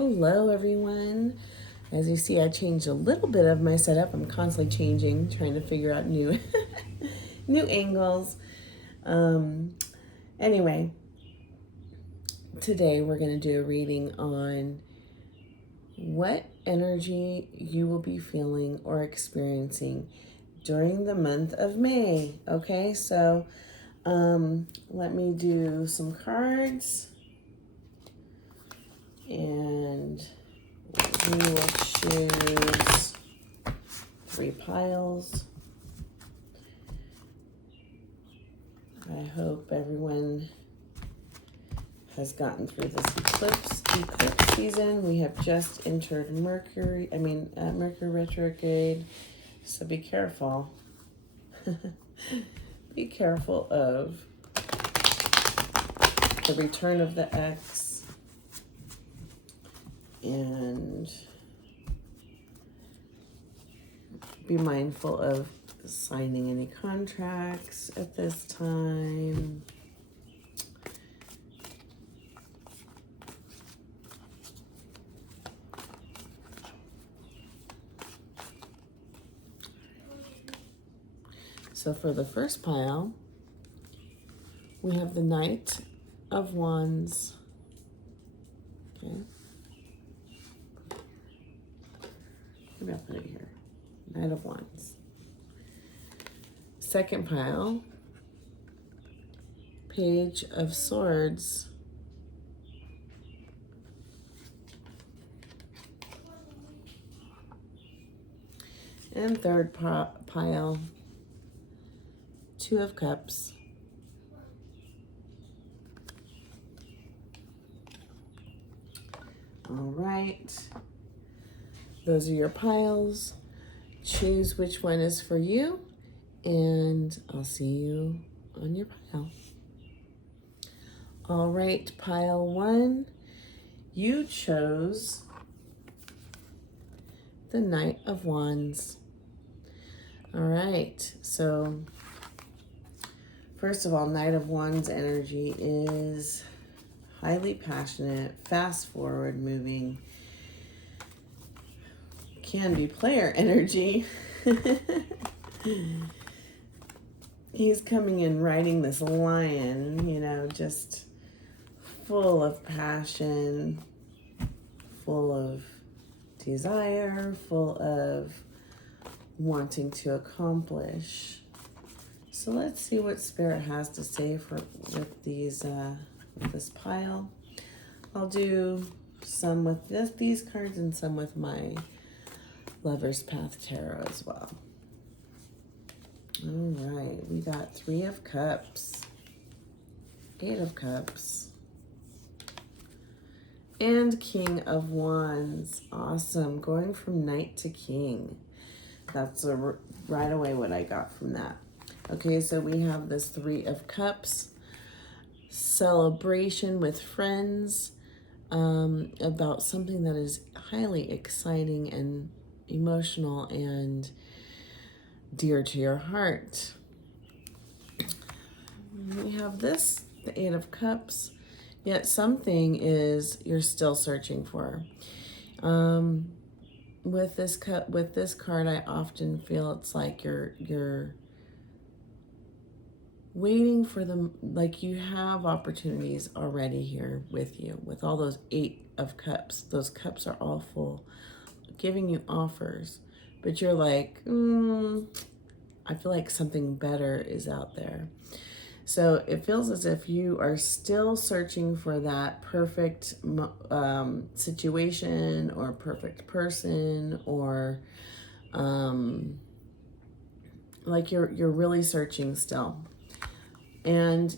Hello everyone. As you see, I changed a little bit of my setup. I'm constantly changing, trying to figure out new new angles. Anyway, today we're going to do a reading on what energy you will be feeling or experiencing during the month of May. Okay, so let me do some cards, and we will choose 3 piles. I hope everyone has gotten through this eclipse season. We have just entered Mercury retrograde, so be careful. Be careful of the return of the X, and be mindful of signing any contracts at this time. So for the first pile, we have the Knight of Wands. Okay. Maybe I'll put it here. Knight of Wands. Second pile, Page of Swords. And third pile, Two of Cups. All right. Those are your piles. Choose which one is for you, and I'll see you on your pile. All right, pile 1, you chose the Knight of Wands. All right, so first of all, Knight of Wands energy is highly passionate, fast forward moving, can be player energy. He's coming in riding this lion, just full of passion, full of desire, full of wanting to accomplish. So let's see what Spirit has to say with this pile. I'll do some with these cards and some with my Lover's Path Tarot as well. All right, we got 3 of Cups, 8 of Cups, and King of Wands. Awesome, going from Knight to King. That's right away what I got from that. Okay, so we have this 3 of Cups, celebration with friends, about something that is highly exciting and emotional and dear to your heart. We have this, the 8 of Cups, yet something is you're still searching for. With this card, I often feel it's like you're waiting for them, like you have opportunities already here with you, with all those 8 of Cups. Those cups are all full, giving you offers, but you're like, I feel like something better is out there. So it feels as if you are still searching for that perfect situation or perfect person, or like you're really searching still. And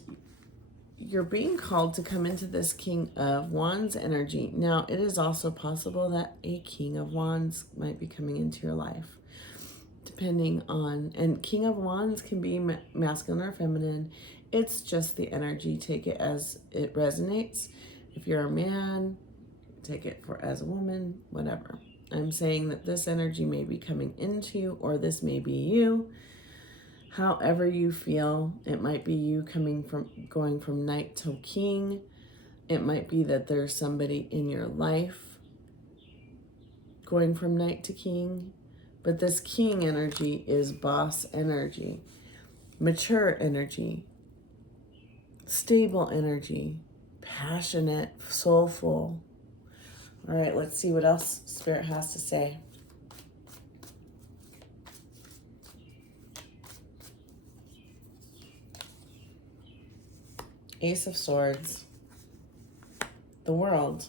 you're being called to come into this King of Wands energy. Now, it is also possible that a King of Wands might be coming into your life, depending on, and King of Wands can be masculine or feminine. It's just the energy. Take it as it resonates. If you're a man, take it as a woman, whatever. I'm saying that this energy may be coming into you, or this may be you. However you feel, it might be you going from Knight to King. It might be that there's somebody in your life going from knight to king. But this king energy is boss energy, mature energy, stable energy, passionate, soulful. All right, let's see what else Spirit has to say. Ace of Swords, the World,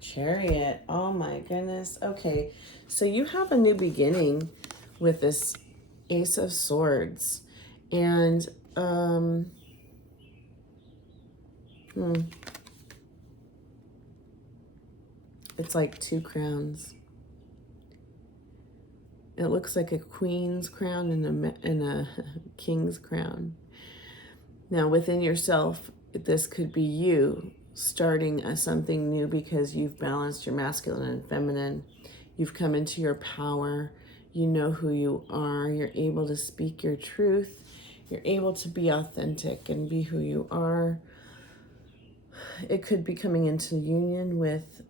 Chariot. Oh my goodness. Okay, so you have a new beginning with this Ace of Swords, and it's like 2 crowns. It looks like a queen's crown and a king's crown. Now, within yourself, this could be you starting something new because you've balanced your masculine and feminine. You've come into your power. You know who you are. You're able to speak your truth. You're able to be authentic and be who you are. It could be coming into union with...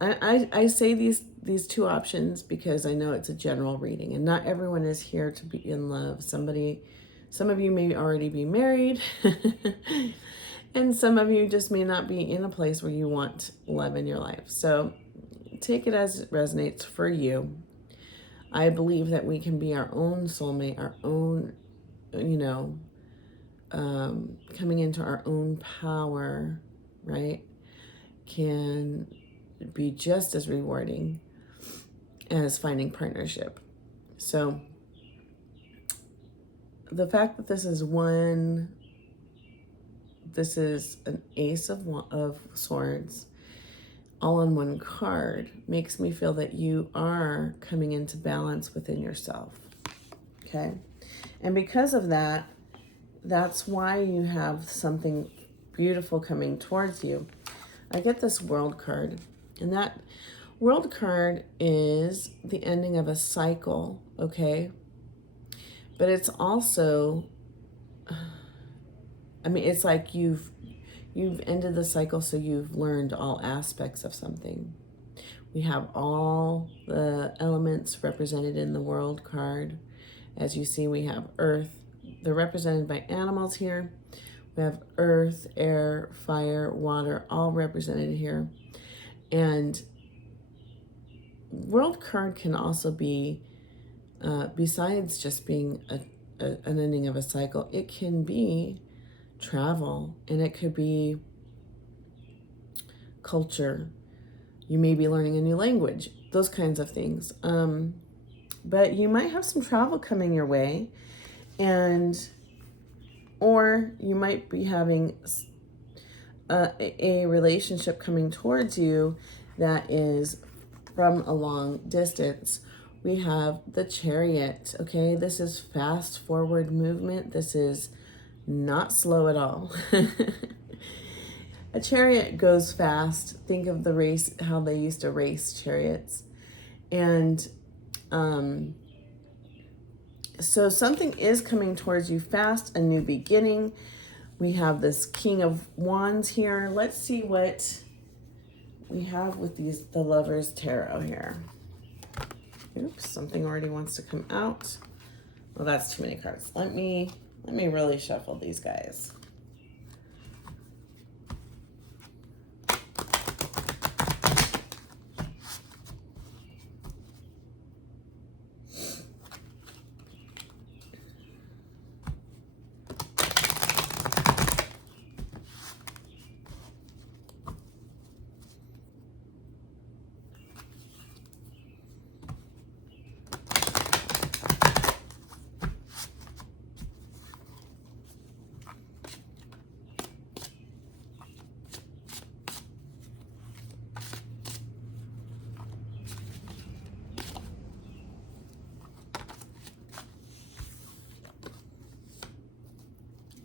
I say these 2 options because I know it's a general reading, and not everyone is here to be in love. Some of you may already be married, and some of you just may not be in a place where you want love in your life. So take it as it resonates for you. I believe that we can be our own soulmate, our own, coming into our own power, right? Can be just as rewarding as finding partnership. So the fact that this is an Ace of Swords all on one card makes me feel that you are coming into balance within yourself. Okay, and because of that, that's why you have something beautiful coming towards you. I get this World card, and that World card is the ending of a cycle, okay? But it's also, it's like you've ended the cycle, so you've learned all aspects of something. We have all the elements represented in the World card. As you see, we have Earth. They're represented by animals here. We have earth, air, fire, water, all represented here. And World card can also be, besides just being an ending of a cycle, it can be travel, and it could be culture. You may be learning a new language, those kinds of things. But you might have some travel coming your way, or you might be having a relationship coming towards you that is from a long distance. We have the Chariot, okay? This is fast forward movement. This is not slow at all. A chariot goes fast. Think of the race, how they used to race chariots. And so something is coming towards you fast, a new beginning. We have this King of Wands here. Let's see what we have with the Lovers Tarot here. Oops, something already wants to come out. Well, that's too many cards. Let me really shuffle these guys.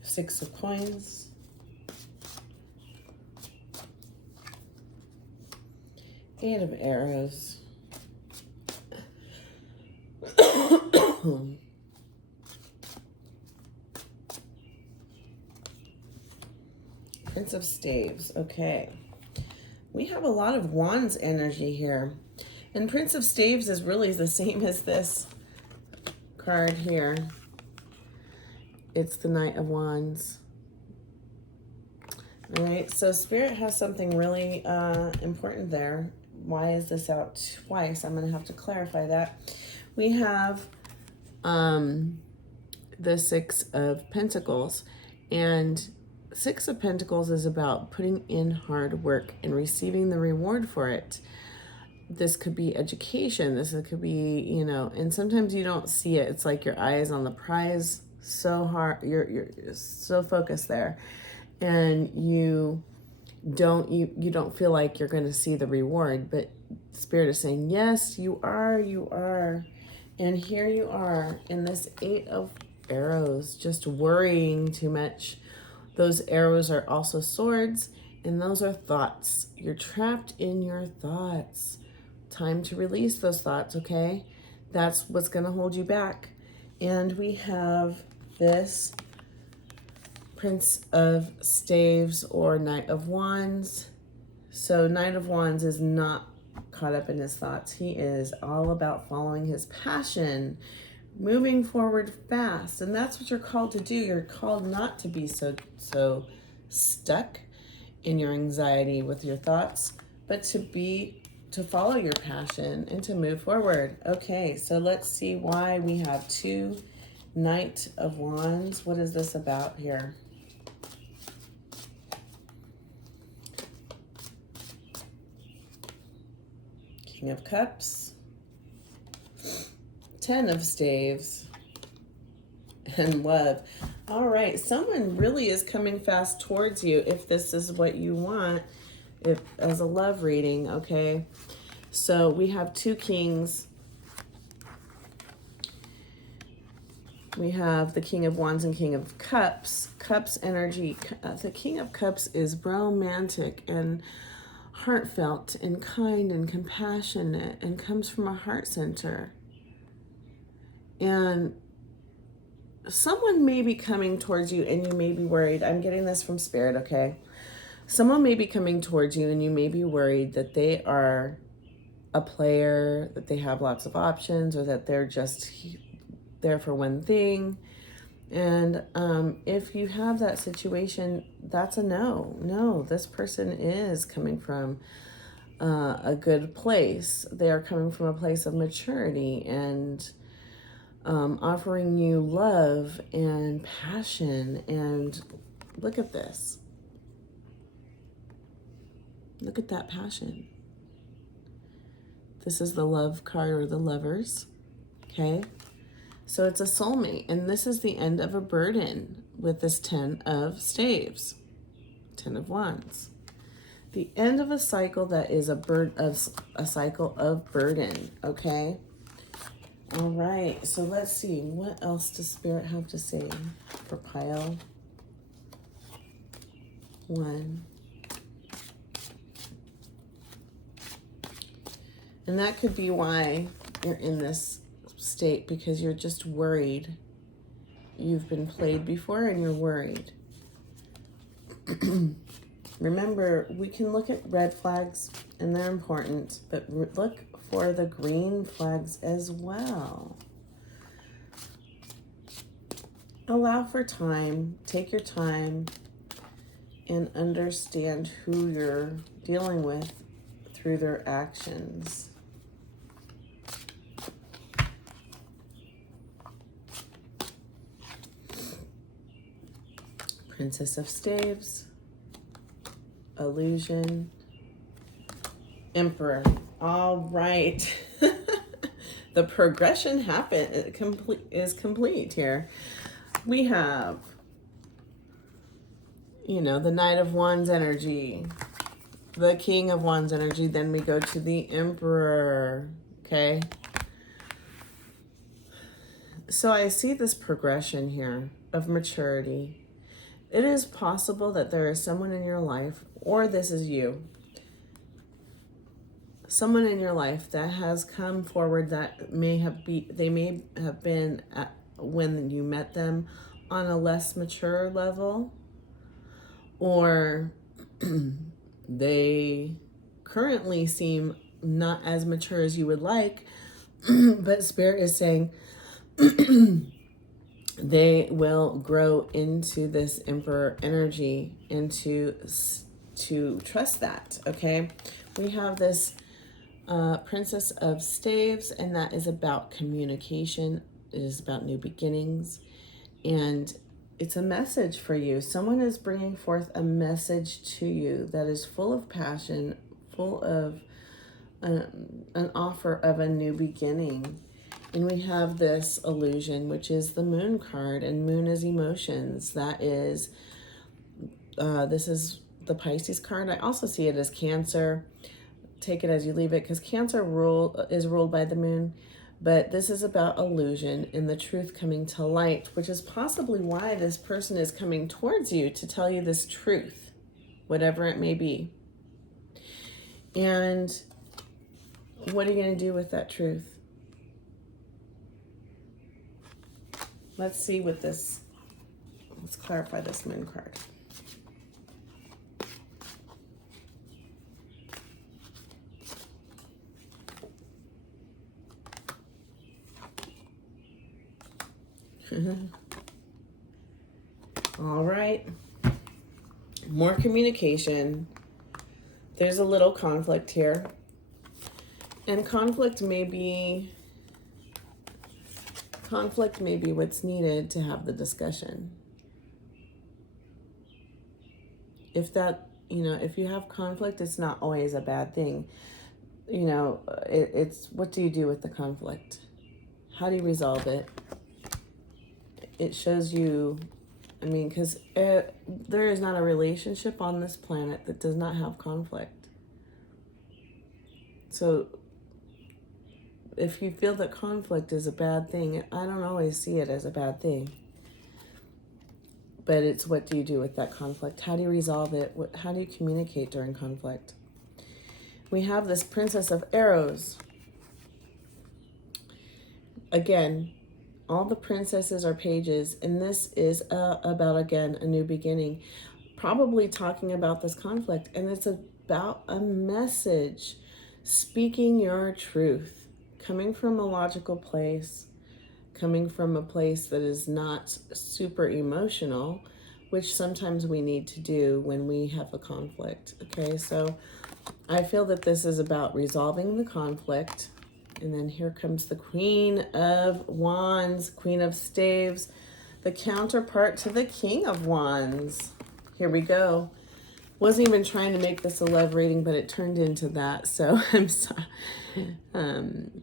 Six of Coins. Eight of Arrows. Prince of Staves. Okay. We have a lot of Wands energy here. And Prince of Staves is really the same as this card here. It's the Knight of Wands. All right, so Spirit has something really important there. Why is this out twice? I'm going to have to clarify that. We have the Six of Pentacles, and Six of Pentacles is about putting in hard work and receiving the reward for it. This could be education. This could be, you know, and sometimes you don't see it. It's like your eye is on the prize so hard. You're so focused there, and you don't feel like you're going to see the reward. But Spirit is saying, yes, you are. And here you are in this Eight of Arrows, just worrying too much. Those arrows are also swords, and those are thoughts. You're trapped in your thoughts. Time to release those thoughts, okay? That's what's going to hold you back. And we have this Prince of Staves or Knight of Wands. So Knight of Wands is not caught up in his thoughts. He is all about following his passion, moving forward fast. And that's what you're called to do. You're called not to be so stuck in your anxiety with your thoughts, but to follow your passion and to move forward. Okay, so let's see why we have two Knight of Wands. What is this about here? King of Cups, Ten of Staves, and Love. All right, someone really is coming fast towards you if this is what you want, as a love reading, okay? So we have two kings. We have the King of Wands and King of Cups. Cups energy. The King of Cups is romantic and heartfelt and kind and compassionate and comes from a heart center. And someone may be coming towards you and you may be worried. I'm getting this from Spirit, okay? Someone may be coming towards you and you may be worried that they are a player, that they have lots of options, or that they're just there for one thing. And if you have that situation, that's a no. No, this person is coming from a good place. They are coming from a place of maturity and offering you love and passion. And look at this. Look at that passion. This is the Love card, or the Lovers, okay? So it's a soulmate, and this is the end of a burden with this Ten of Staves, Ten of Wands. The end of a cycle that is a cycle of burden, okay? All right, so let's see. What else does Spirit have to say for pile 1? And that could be why you're in this state, because you're just worried. You've been played before and you're worried. Remember, we can look at red flags and they're important, but look for the green flags as well. Allow for time, take your time, and understand who you're dealing with through their actions. Princess of Staves, Illusion, Emperor. All right. The progression is complete here. We have, you know, the Knight of Wands energy, the King of Wands energy, then we go to the Emperor, okay? So I see this progression here of maturity. It is possible that there is someone in your life, or this is you, someone in your life that has come forward that they may have been when you met them on a less mature level, or they currently seem not as mature as you would like, but Spirit is saying they will grow into this Emperor energy and to trust that, okay? We have this Princess of Staves, and that is about communication. It is about new beginnings, and it's a message for you. Someone is bringing forth a message to you that is full of passion, full of an offer of a new beginning. And we have this illusion, which is the Moon card, and Moon is emotions. That is, this is the Pisces card. I also see it as Cancer. Take it as you leave it, because Cancer is ruled by the Moon. But this is about illusion and the truth coming to light, which is possibly why this person is coming towards you to tell you this truth, whatever it may be. And what are you going to do with that truth? Let's see what this, let's clarify this Moon card. All right. More communication. There's a little conflict here. And conflict may be what's needed to have the discussion. If that, if you have conflict, it's not always a bad thing. It's what do you do with the conflict? How do you resolve it? It shows you, because there is not a relationship on this planet that does not have conflict. So if you feel that conflict is a bad thing, I don't always see it as a bad thing. But it's what do you do with that conflict? How do you resolve it? How do you communicate during conflict? We have this Princess of Arrows. Again, all the princesses are pages, and this is about, again, a new beginning. Probably talking about this conflict, and it's about a message, speaking your truth, coming from a logical place, coming from a place that is not super emotional, which sometimes we need to do when we have a conflict, okay? So I feel that this is about resolving the conflict. And then here comes the Queen of Wands, Queen of Staves, the counterpart to the King of Wands. Here we go. Wasn't even trying to make this a love reading, but it turned into that. So I'm sorry. And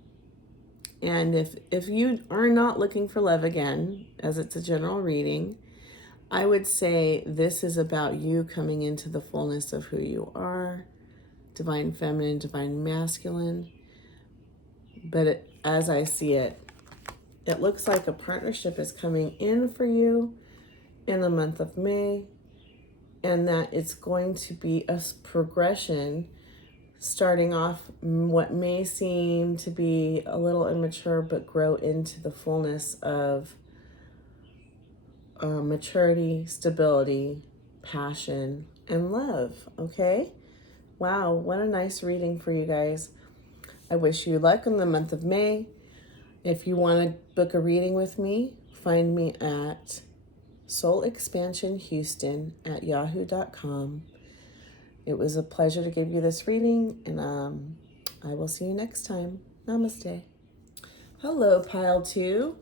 if you are not looking for love again, as it's a general reading, I would say this is about you coming into the fullness of who you are, divine feminine, divine masculine. But as I see it, it looks like a partnership is coming in for you in the month of May, and that it's going to be a progression starting off what may seem to be a little immature, but grow into the fullness of maturity, stability, passion, and love, okay? Wow, what a nice reading for you guys. I wish you luck in the month of May. If you want to book a reading with me, find me at soulexpansionhouston@yahoo.com. It was a pleasure to give you this reading, and I will see you next time. Namaste. Hello, pile 2.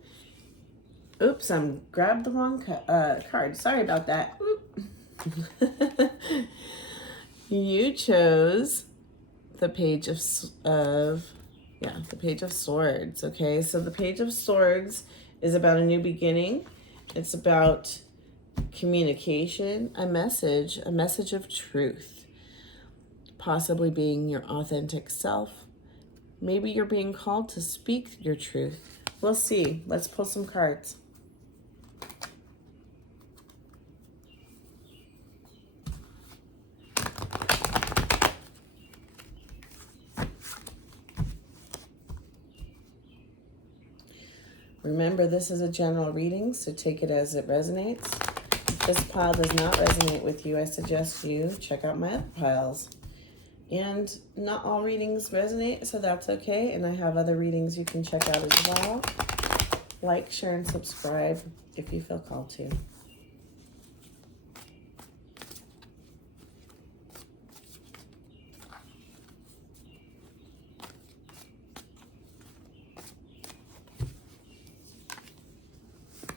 Oops, I grabbed the wrong card. Sorry about that. You chose the Page of the Page of Swords. Okay, so the Page of Swords is about a new beginning. It's about communication, a message of truth, possibly being your authentic self. Maybe you're being called to speak your truth. We'll see. Let's pull some cards. Remember, this is a general reading, so take it as it resonates. If this pile does not resonate with you, I suggest you check out my other piles. And not all readings resonate, so that's okay. And I have other readings you can check out as well. Like, share, and subscribe if you feel called to.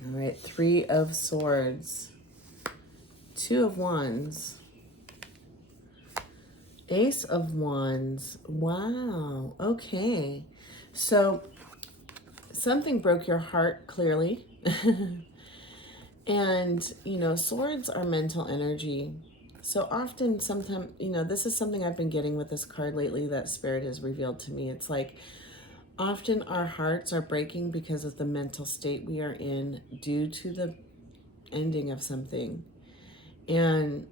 All right, 3 of Swords, 2 of Wands, Ace of Wands. Wow, okay. So something broke your heart, clearly. And, you know, swords are mental energy. So often, sometimes, you know, this is something I've been getting with this card lately that Spirit has revealed to me. It's like, often our hearts are breaking because of the mental state we are in due to the ending of something. And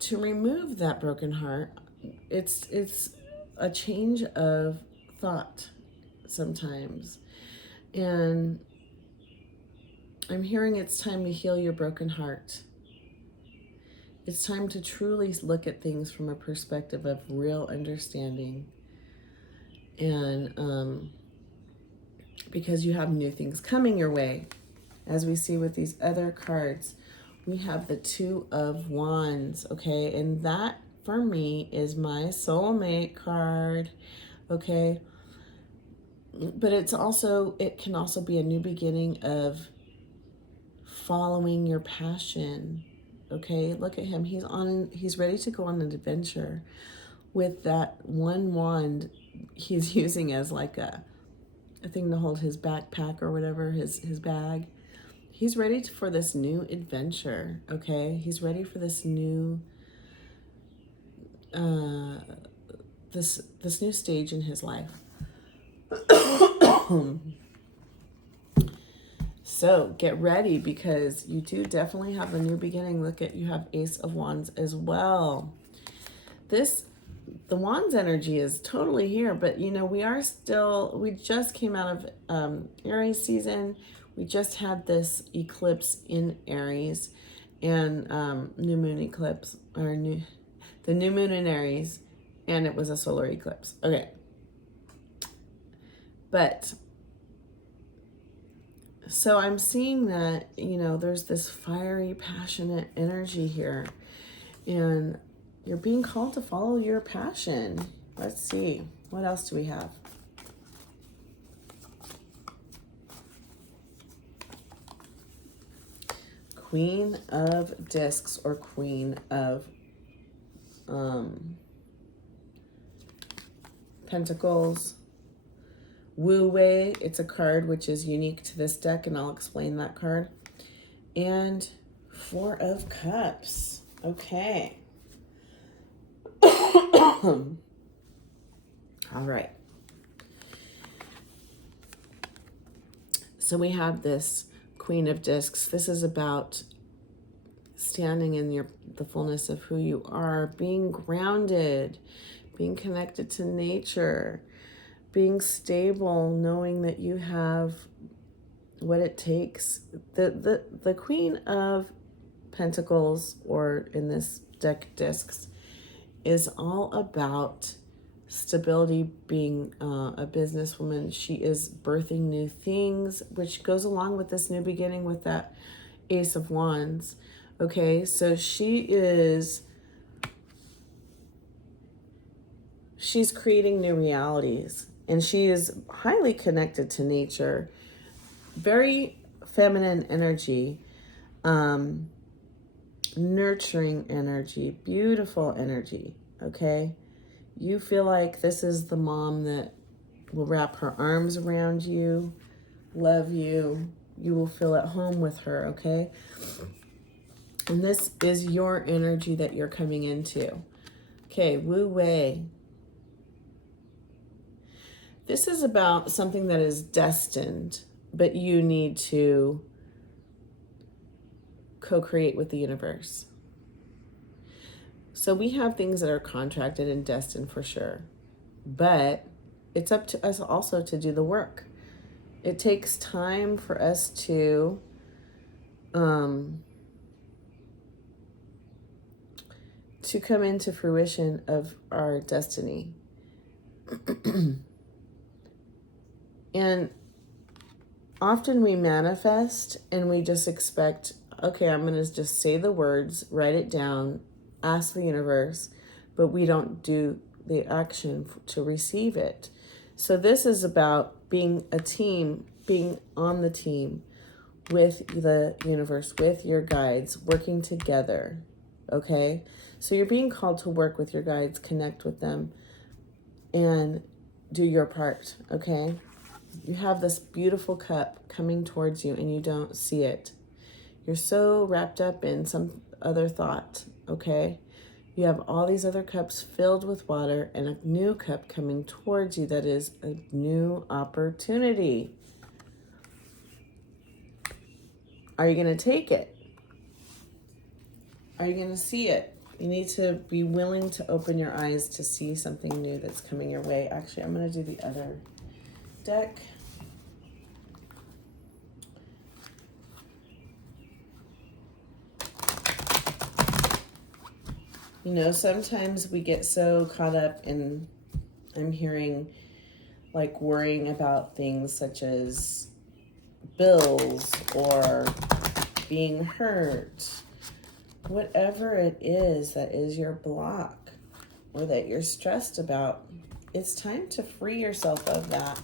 to remove that broken heart, it's a change of thought sometimes. And I'm hearing it's time to heal your broken heart. It's time to truly look at things from a perspective of real understanding. And because you have new things coming your way. As we see with these other cards, we have the 2 of Wands, okay? And that, for me, is my soulmate card, okay? But it can also be a new beginning of following your passion, okay? Look at him. He's ready to go on an adventure with that one wand he's using as like a thing to hold his backpack or whatever, his bag. He's ready for this new adventure, okay? He's ready for this new this new stage in his life. So get ready, because you do definitely have a new beginning. Look at, you have Ace of Wands as well. The Wands energy is totally here, but you know, we just came out of Aries season. We just had this eclipse in Aries, and new moon eclipse, or the new moon in Aries, and it was a solar eclipse. Okay. But so I'm seeing that, you know, there's this fiery, passionate energy here, and you're being called to follow your passion. Let's see. What else do we have? Queen of Discs, or Queen of Pentacles. Wu Wei, it's a card which is unique to this deck, and I'll explain that card. And 4 of Cups. Okay. All right. So we have this Queen of Discs. This is about standing in the fullness of who you are, being grounded, being connected to nature, being stable, knowing that you have what it takes. The Queen of Pentacles, or in this deck, Discs, is all about stability, being a businesswoman. She is birthing new things, which goes along with this new beginning with that Ace of Wands. Okay, so she's creating new realities, and she is highly connected to nature. Very feminine energy, nurturing energy, beautiful energy, okay? You feel like this is the mom that will wrap her arms around you, love you. You will feel at home with her, okay? And this is your energy that you're coming into. Okay, Wu Wei. This is about something that is destined, but you need to co-create with the universe. So we have things that are contracted and destined for sure, but it's up to us also to do the work. It takes time for us to to come into fruition of our destiny. And often we manifest and we just expect, okay, I'm going to just say the words, write it down, ask the universe, but we don't do the action to receive it. So this is about being a team, being on the team with the universe, with your guides, working together, okay? So you're being called to work with your guides, connect with them, and do your part, okay? You have this beautiful cup coming towards you and you don't see it. You're so wrapped up in some other thought, okay? You have all these other cups filled with water and a new cup coming towards you that is a new opportunity. Are you going to take it? Are you going to see it? You need to be willing to open your eyes to see something new that's coming your way. Actually, I'm going to do the other deck. You know, sometimes we get so caught up in, I'm hearing, like worrying about things such as bills or being hurt. Whatever it is that is your block or that you're stressed about, it's time to free yourself of that.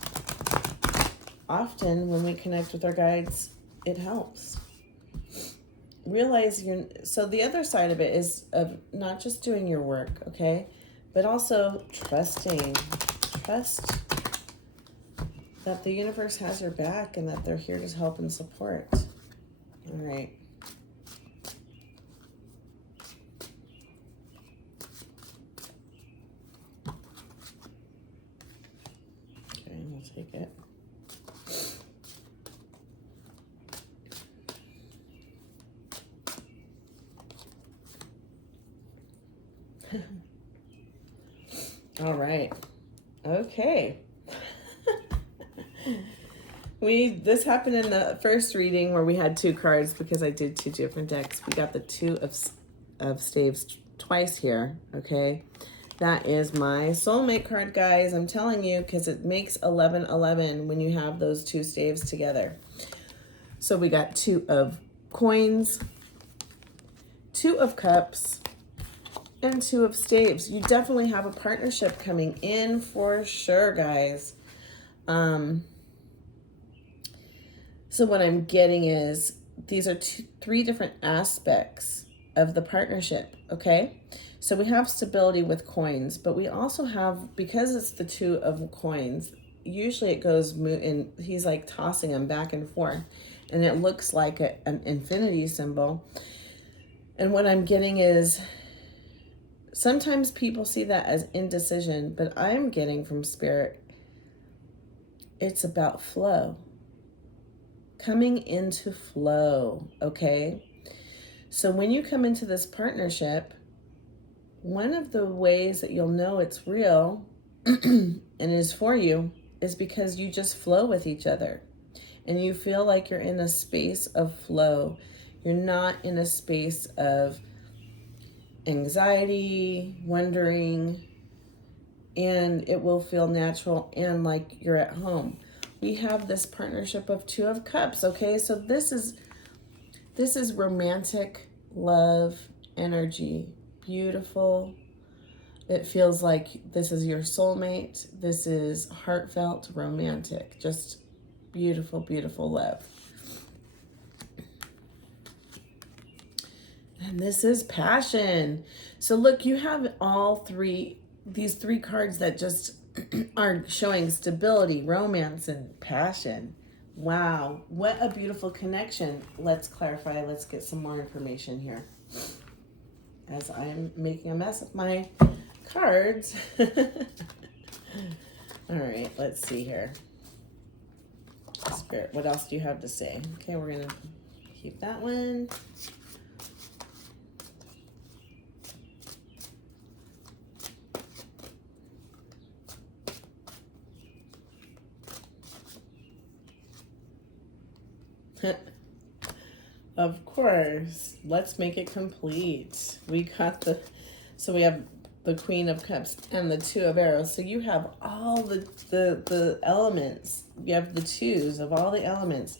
Often when we connect with our guides, it helps. Realize so the other side of it is of not just doing your work, okay, but also trust that the universe has your back and that they're here to help and support. All right. Okay, we'll take it. All right. Okay. This happened in the first reading where we had 2 cards because I did 2 different decks. We got the 2 of staves twice here, okay? That is my soulmate card, guys. I'm telling you, because it makes 11-11 when you have those 2 staves together. So we got 2 of coins, 2 of cups, and 2 of staves. You definitely have a partnership coming in for sure, guys. So what I'm getting is these are 3 different aspects of the partnership, okay? So we have stability with coins, but we also have, because it's the 2 of coins, usually it goes, and he's like tossing them back and forth, and it looks like an infinity symbol. And what I'm getting is, sometimes people see that as indecision, but I'm getting from Spirit, it's about flow. Coming into flow, okay? So when you come into this partnership, one of the ways that you'll know it's real and is for you is because you just flow with each other. And you feel like you're in a space of flow. You're not in a space of anxiety, wondering, and it will feel natural and like you're at home. We have this partnership of 2 of cups, okay? So this is romantic love energy. Beautiful. It feels like this is your soulmate. This is heartfelt, romantic, just beautiful, beautiful love. And this is passion. So look, you have these 3 cards that just are showing stability, romance, and passion. Wow, what a beautiful connection. Let's clarify. Let's get some more information here. As I'm making a mess of my cards. All right, let's see here. Spirit, what else do you have to say? Okay, we're going to keep that one. Of course, let's make it complete. We got the So we have the Queen of Cups and the Two of Arrows. So you have all the elements. You have the twos of all the elements.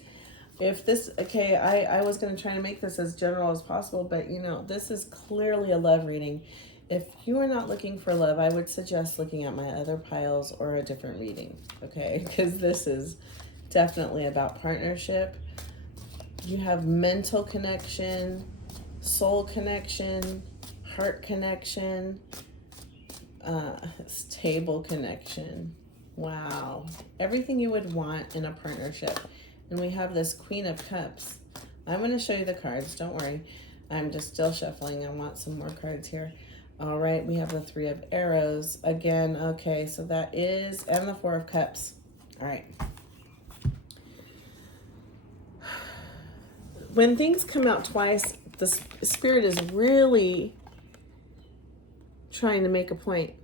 If this, okay, I was going to try to make this as general as possible, but you know, this is clearly a love reading. If you are not looking for love, I would suggest looking at my other piles or a different reading, okay? Because this is definitely about partnership. You have mental connection, soul connection, heart connection, stable connection. Wow. Everything you would want in a partnership. And we have this Queen of Cups. I'm going to show you the cards. Don't worry. I'm just still shuffling. I want some more cards here. All right. We have the Three of Arrows. Again, okay. So that is, and the Four of Cups. All right. When things come out twice, the Spirit is really trying to make a point.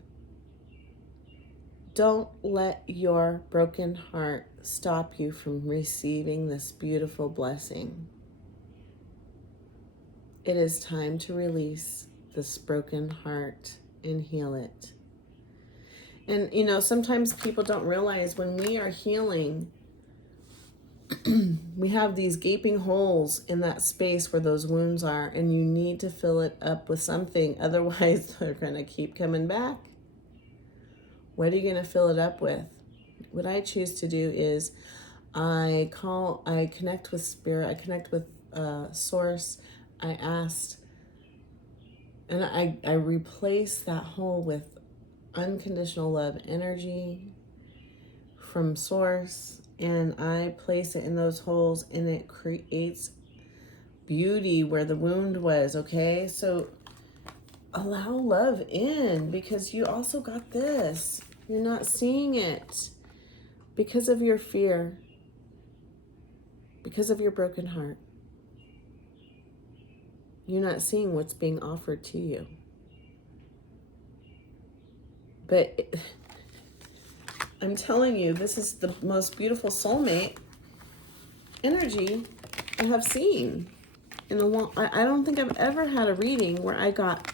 Don't let your broken heart stop you from receiving this beautiful blessing. It is time to release this broken heart and heal it. And, you know, sometimes people don't realize when we are healing, we have these gaping holes in that space where those wounds are, and you need to fill it up with something. Otherwise, they're going to keep coming back. What are you going to fill it up with? What I choose to do is I connect with Spirit, I connect with Source. I asked, and I replace that hole with unconditional love energy from Source, and I place it in those holes, and it creates beauty where the wound was, okay? So allow love in, because you also got this. You're not seeing it because of your fear, because of your broken heart. You're not seeing what's being offered to you. But I'm telling you, this is the most beautiful soulmate energy I have seen in a long. I don't think I've ever had a reading where I got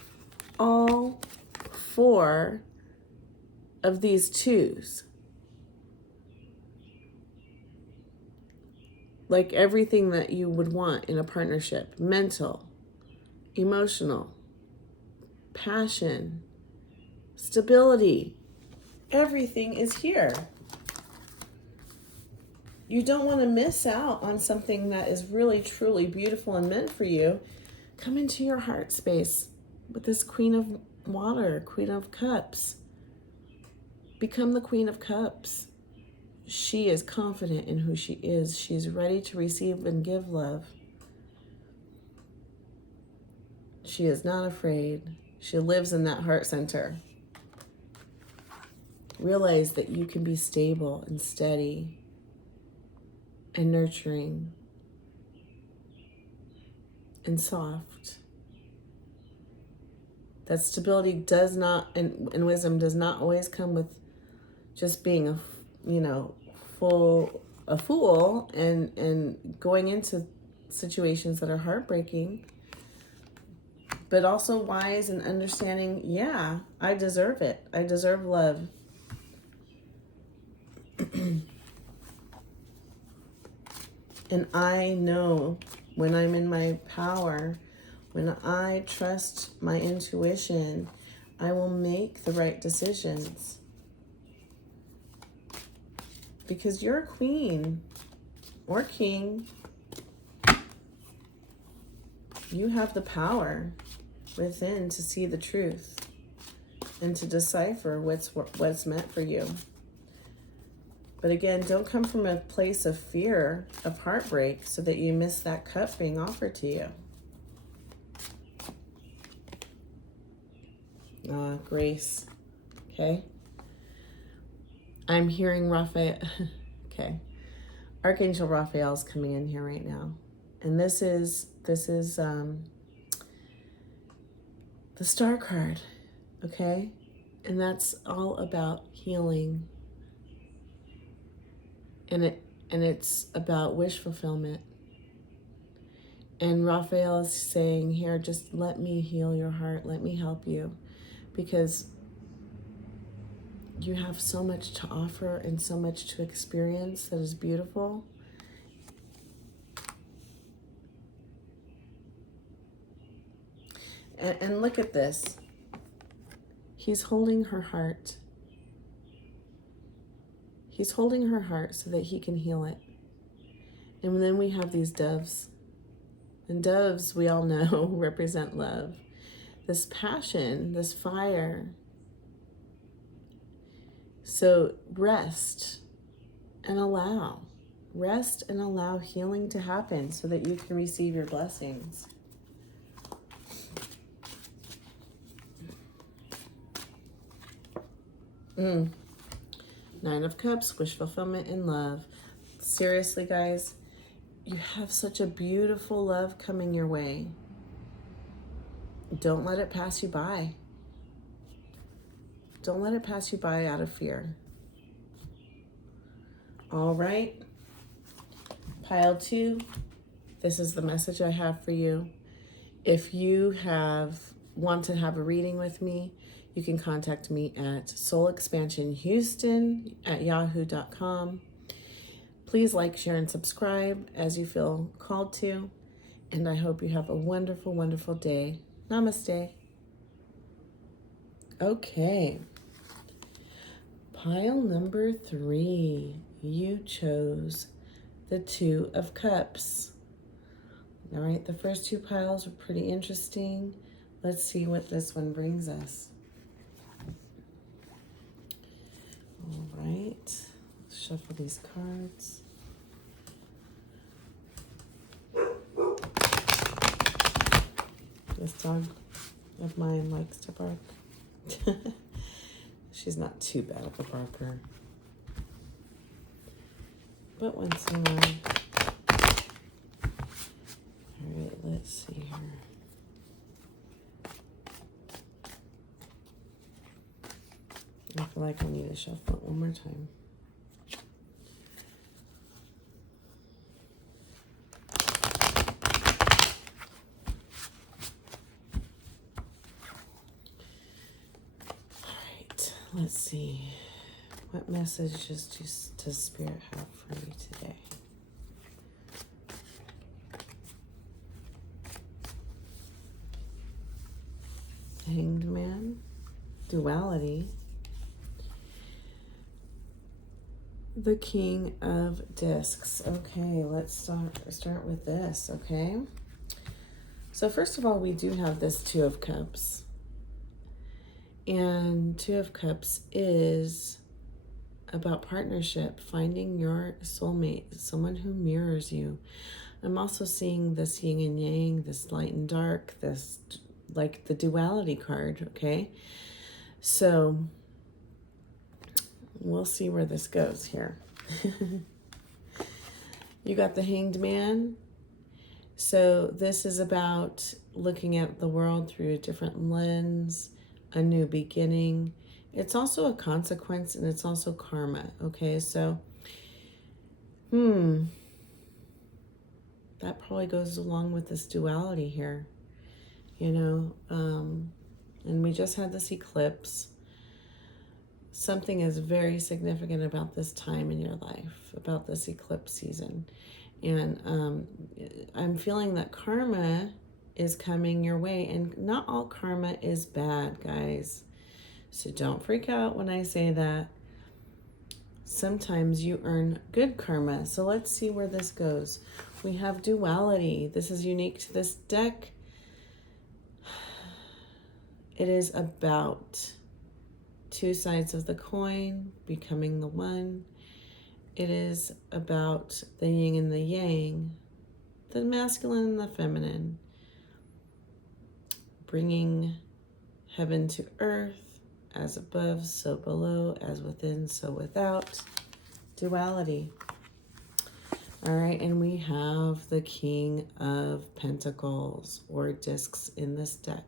all four of these twos. Like everything that you would want in a partnership: mental, emotional, passion, stability. Everything is here. You don't want to miss out on something that is really, truly beautiful and meant for you. Come into your heart space with this Queen of Water, Queen of Cups. Become the Queen of Cups. She is confident in who she is. She's ready to receive and give love. She is not afraid. She lives in that heart center. Realize that you can be stable and steady and nurturing and soft. That stability does not, and wisdom does not always come with just being a fool and going into situations that are heartbreaking, but also wise and understanding. Yeah, I deserve it. I deserve love. And I know when I'm in my power, when I trust my intuition, I will make the right decisions. Because you're a queen or king. You have the power within to see the truth and to decipher what's meant for you. But again, don't come from a place of fear, of heartbreak, so that you miss that cup being offered to you. Grace. Okay. I'm hearing Raphael. Okay. Archangel Raphael is coming in here right now. And this is the Star card. Okay? And that's all about healing. And it's about wish fulfillment. And Raphael is saying here, just let me heal your heart. Let me help you. because you have so much to offer and so much to experience that is beautiful. And look at this. He's holding her heart. He's holding her heart so that he can heal it. And then we have these doves. And doves, we all know, represent love. This passion, this fire. So rest and allow. Rest and allow healing to happen so that you can receive your blessings. Nine of Cups, wish fulfillment and love. Seriously, guys, you have such a beautiful love coming your way. Don't let it pass you by. Don't let it pass you by out of fear. All right. Pile 2, this is the message I have for you. If you want to have a reading with me, you can contact me at soulexpansionhouston@yahoo.com. Please like, share, and subscribe as you feel called to. And I hope you have a wonderful, wonderful day. Namaste. Okay. Pile number 3. You chose the 2 of Cups. All right, the first 2 piles were pretty interesting. Let's see what this one brings us. All right, let's shuffle these cards. This dog of mine likes to bark. She's not too bad of a barker, but once in a while. All right, let's see here. I feel like I need to shuffle it one more time. All right, let's see. What messages does Spirit have for you today? Hanged Man, duality, the King of Discs. Okay, let's start with this, okay? So first of all, we do have this 2 of Cups. And 2 of Cups is about partnership, finding your soulmate, someone who mirrors you. I'm also seeing this yin and yang, this light and dark, this like the duality card, okay? So we'll see where this goes here. You got the Hanged Man. So this is about looking at the world through a different lens, a new beginning. It's also a consequence and it's also karma, okay? So, that probably goes along with this duality here, you know? And we just had this eclipse. Something is very significant about this time in your life, about this eclipse season. And I'm feeling that karma is coming your way. And not all karma is bad, guys. So don't freak out when I say that. Sometimes you earn good karma. So let's see where this goes. We have duality. This is unique to this deck. It is about 2 sides of the coin becoming the one. It is about the yin and the yang, the masculine and the feminine, bringing heaven to earth, as above, so below, as within, so without. Duality. All right, and we have the King of Pentacles, or discs in this deck.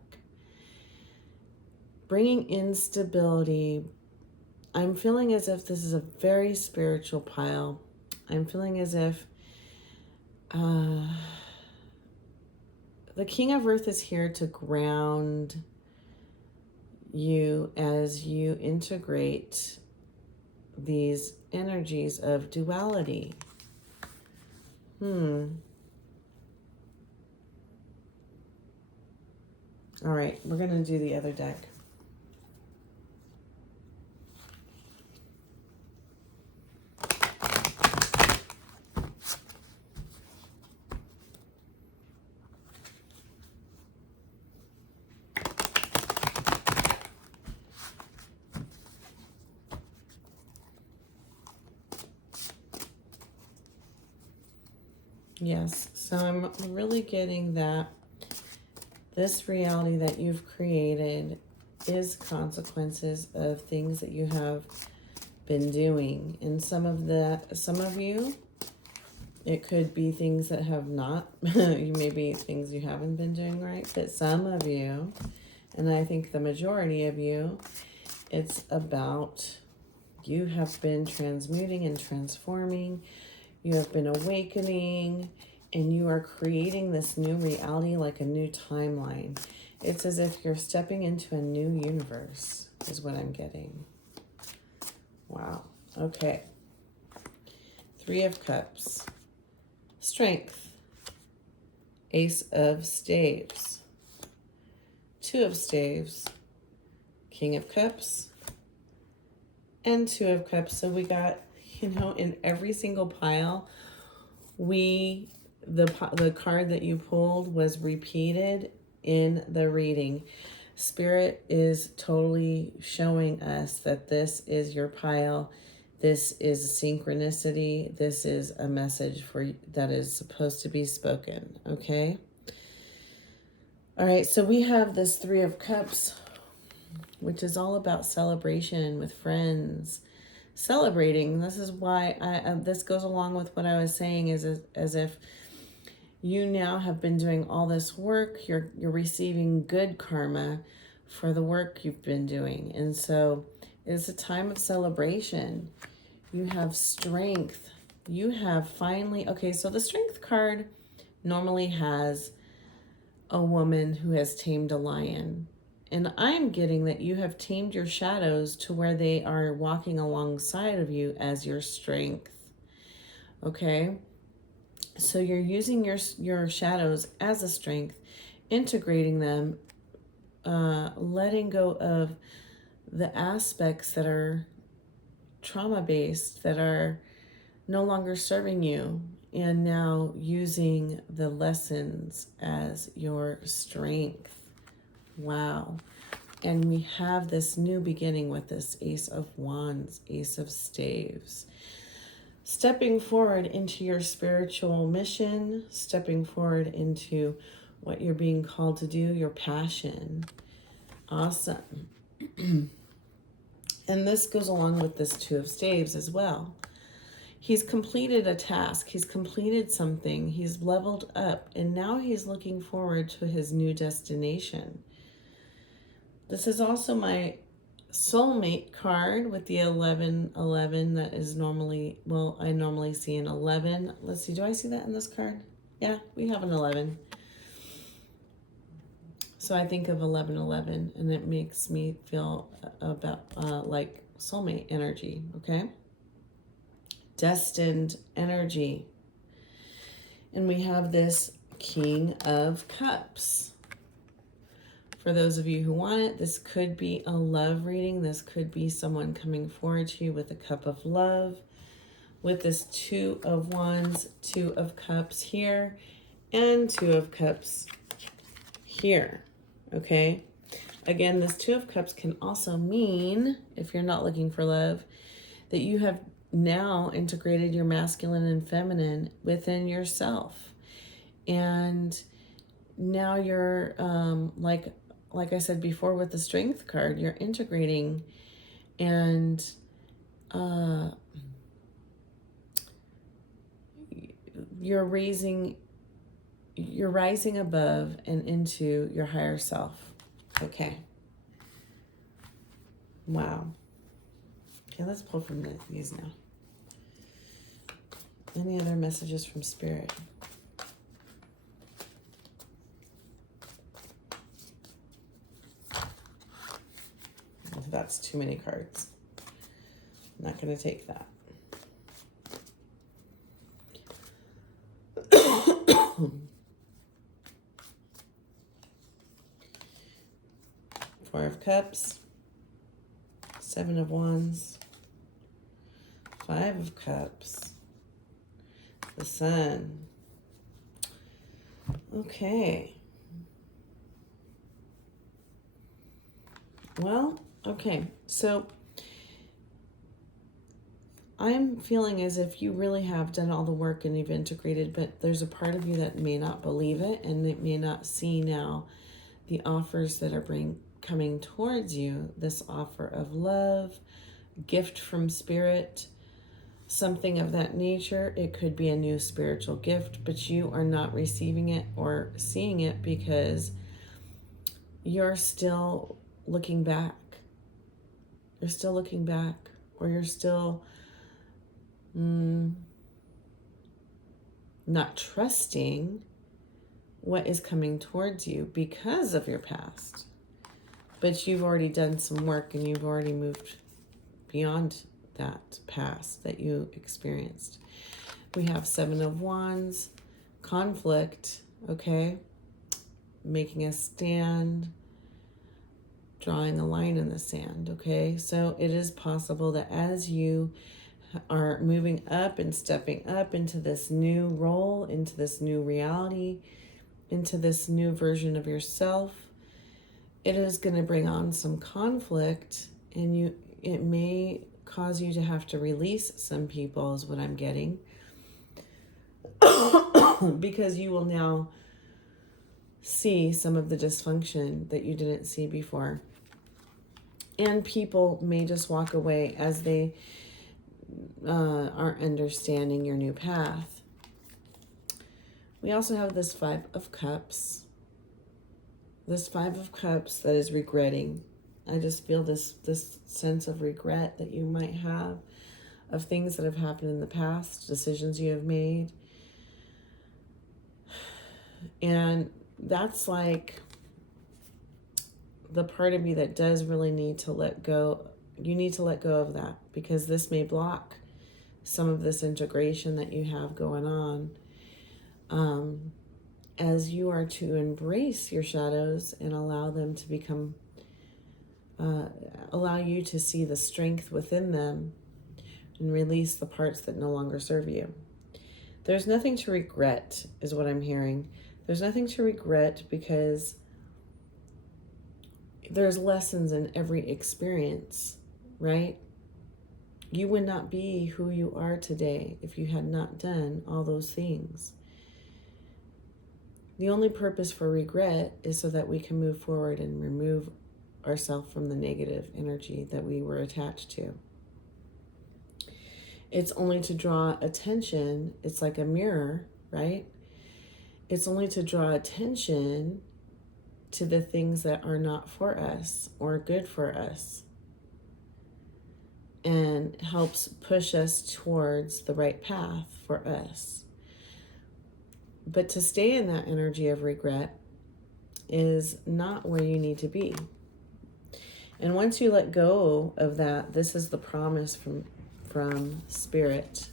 Bringing instability. I'm feeling as if this is a very spiritual pile. I'm feeling as if the King of Earth is here to ground you as you integrate these energies of duality. All right, we're going to do the other deck. Yes, so I'm really getting that this reality that you've created is consequences of things that you have been doing. And some of you, it could be things that have not, you maybe things you haven't been doing right, but some of you, and I think the majority of you, it's about you have been transmuting and transforming. You have been awakening, and you are creating this new reality, like a new timeline. It's as if you're stepping into a new universe, is what I'm getting. Wow. Okay. 3 of Cups. Strength. Ace of Staves. 2 of Staves. King of Cups. And 2 of Cups. So we got, in every single pile, the card that you pulled was repeated in the reading. Spirit is totally showing us that this is your pile. This is synchronicity. This is a message that is supposed to be spoken. Okay. All right. So we have this 3 of Cups, which is all about celebration with friends. Celebrating. This is why this goes along with what I was saying, is as if you now have been doing all this work. You're receiving good karma for the work you've been doing. And so it's a time of celebration. You have strength. You have finally, okay, so the strength card normally has a woman who has tamed a lion. And I'm getting that you have tamed your shadows to where they are walking alongside of you as your strength. Okay? So you're using your shadows as a strength, integrating them, letting go of the aspects that are trauma-based, that are no longer serving you, and now using the lessons as your strength. Wow. And we have this new beginning with this Ace of Wands, Ace of Staves. Stepping forward into your spiritual mission, stepping forward into what you're being called to do, your passion. Awesome. And this goes along with this 2 of Staves as well. He's completed a task. He's completed something. He's leveled up. And now he's looking forward to his new destination. This is also my soulmate card with the 1111 that is normally, well, I normally see an 11. Let's see, do I see that in this card? Yeah, we have an 11. So I think of 1111, and it makes me feel about like soulmate energy, okay? Destined energy. And we have this King of Cups. For those of you who want it, this could be a love reading. This could be someone coming forward to you with a cup of love. With this 2 of Wands, 2 of Cups here, and 2 of Cups here. Okay? Again, this 2 of Cups can also mean, if you're not looking for love, that you have now integrated your masculine and feminine within yourself. And now you're, like I said before with the Strength card, you're integrating and you're rising above and into your higher self. Okay. Wow. Okay, let's pull from these now. Any other messages from Spirit? That's too many cards. I'm not going to take that. Four of Cups, Seven of Wands, Five of Cups, the Sun. Okay. Well, okay. So I'm feeling as if you really have done all the work and you've integrated, but there's a part of you that may not believe it, and it may not see now the offers that are coming towards you. This offer of love, gift from spirit, something of that nature. It could be a new spiritual gift, but you are not receiving it or seeing it because you're still looking back. You're still looking back, or you're still not trusting what is coming towards you because of your past. But you've already done some work and you've already moved beyond that past that you experienced. We have Seven of Wands, conflict, okay? Making a stand, drawing a line in the sand, okay? So it is possible that as you are moving up and stepping up into this new role, into this new reality, into this new version of yourself, it is going to bring on some conflict, and it may cause you to have to release some people, is what I'm getting. Because you will now see some of the dysfunction that you didn't see before. And people may just walk away as they aren't understanding your new path. We also have this Five of Cups. This Five of Cups that is regretting. I just feel this sense of regret that you might have of things that have happened in the past, decisions you have made. And that's like the part of you that does really need to let go. You need to let go of that, because this may block some of this integration that you have going on. As you are to embrace your shadows and allow them to become, allow you to see the strength within them and release the parts that no longer serve you. There's nothing to regret, is what I'm hearing. There's nothing to regret, because there's lessons in every experience, right? You would not be who you are today if you had not done all those things. The only purpose for regret is so that we can move forward and remove ourselves from the negative energy that we were attached to. It's only to draw attention. It's like a mirror, right? It's only to draw attention to the things that are not for us or good for us, and helps push us towards the right path for us. But to stay in that energy of regret is not where you need to be. And once you let go of that, this is the promise from Spirit.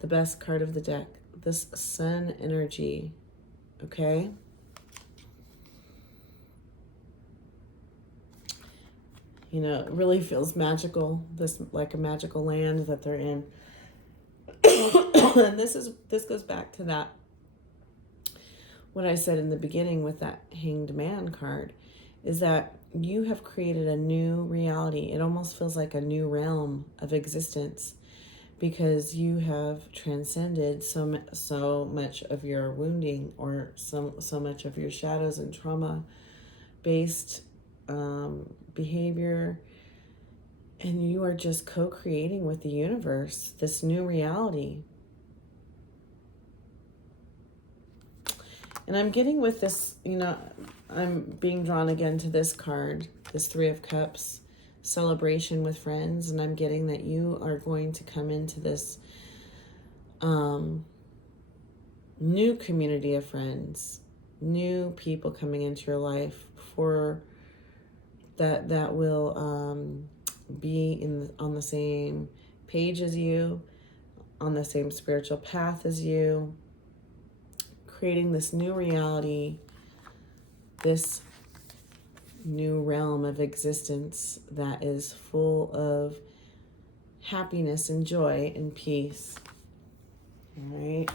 The best card of the deck, this Sun energy, okay? You know, it really feels magical, this like a magical land that they're in. And this goes back to that, what I said in the beginning with that Hanged Man card, is that you have created a new reality. It almost feels like a new realm of existence, because you have transcended so much of your wounding, or so much of your shadows and trauma based behavior, and you are just co-creating with the universe this new reality. And I'm getting with this, you know, I'm being drawn again to this card, this Three of Cups, celebration with friends, and I'm getting that you are going to come into this new community of friends, new people coming into your life for that will be on the same page as you, on the same spiritual path as you, creating this new reality, this new realm of existence that is full of happiness and joy and peace. All right.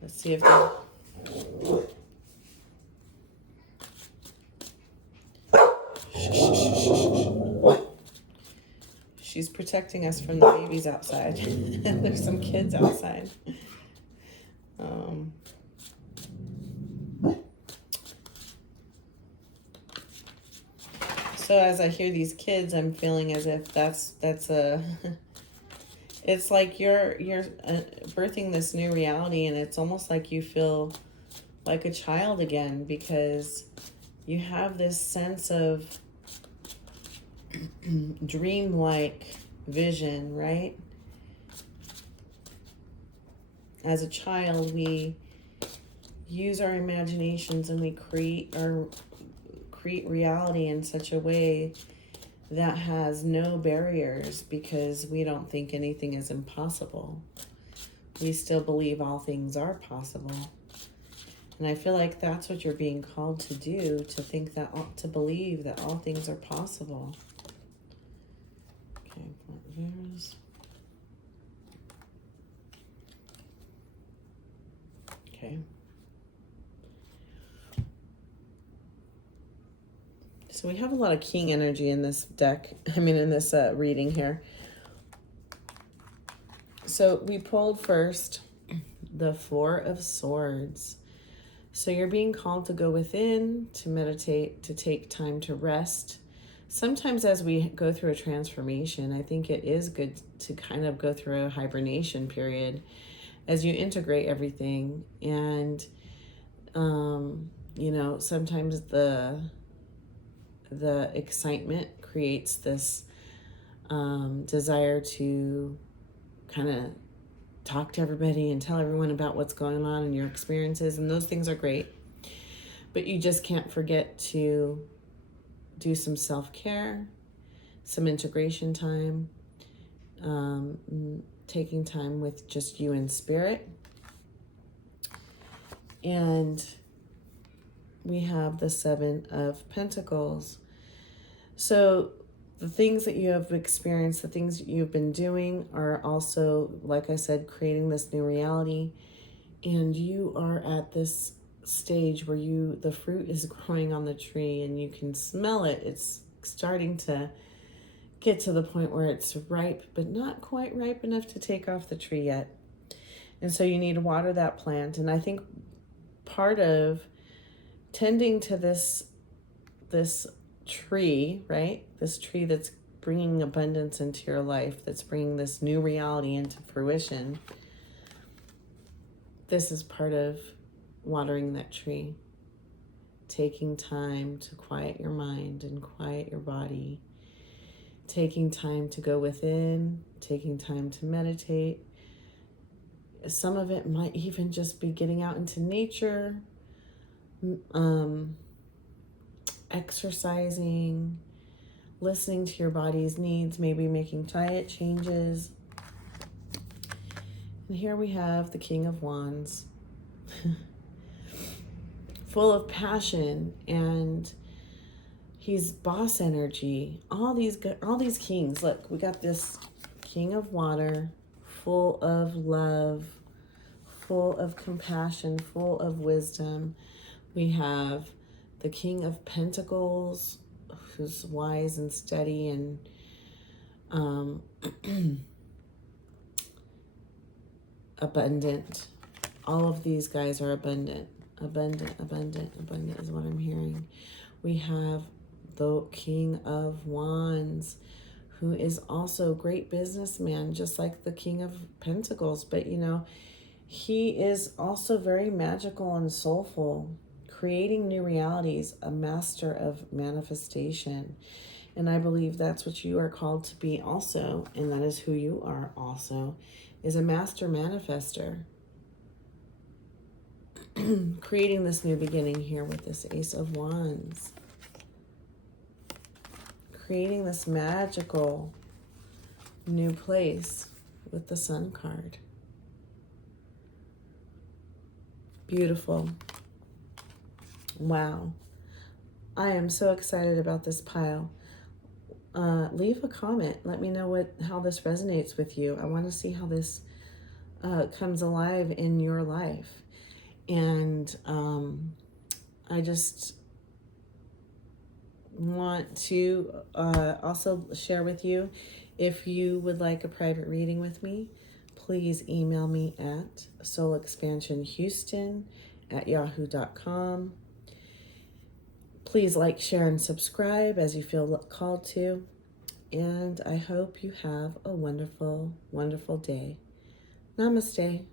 Let's see if she's protecting us from the babies outside. There's some kids outside. So as I hear these kids, I'm feeling as if that's a it's like you're birthing this new reality, and it's almost like you feel like a child again, because you have this sense of dreamlike vision, right? As a child, we use our imaginations and we create reality in such a way that has no barriers, because we don't think anything is impossible. We still believe all things are possible. And I feel like that's what you're being called to do, to think that, to believe that all things are possible. Okay, Veras. Okay. So we have a lot of king energy in this deck. In this reading here. So we pulled first the Four of Swords. So you're being called to go within, to meditate, to take time to rest. Sometimes as we go through a transformation, I think it is good to kind of go through a hibernation period as you integrate everything. And, sometimes the excitement creates this desire to kind of talk to everybody and tell everyone about what's going on and your experiences, and those things are great. But you just can't forget to do some self-care, some integration time, taking time with just you in spirit. And we have the Seven of Pentacles. So the things that you have experienced, the things that you've been doing are also, like I said, creating this new reality. And you are at this stage where the fruit is growing on the tree and you can smell it. It's starting to get to the point where it's ripe, but not quite ripe enough to take off the tree yet. And so you need to water that plant. And I think part of tending to this tree, right? This tree that's bringing abundance into your life, that's bringing this new reality into fruition. This is part of watering that tree. Taking time to quiet your mind and quiet your body. Taking time to go within, taking time to meditate. Some of it might even just be getting out into nature, exercising, listening to your body's needs, maybe making diet changes. And here we have the King of Wands, full of passion, and he's boss energy. All these kings. Look, we got this King of Water, full of love, full of compassion, full of wisdom. We have the King of Pentacles, who's wise and steady and abundant. All of these guys are abundant. Abundant is what I'm hearing. We have the King of Wands, who is also a great businessman, just like the King of Pentacles. But, he is also very magical and soulful, creating new realities, a master of manifestation. And I believe that's what you are called to be also, and that is who you are also, is a master manifester. creating this new beginning here with this Ace of Wands. Creating this magical new place with the Sun card. Beautiful. Wow. I am so excited about this pile. Leave a comment. Let me know how this resonates with you. I want to see how this comes alive in your life. And I just want to also share with you, if you would like a private reading with me, please email me at soulexpansionhouston@yahoo.com. Please like, share, and subscribe as you feel called to. And I hope you have a wonderful, wonderful day. Namaste.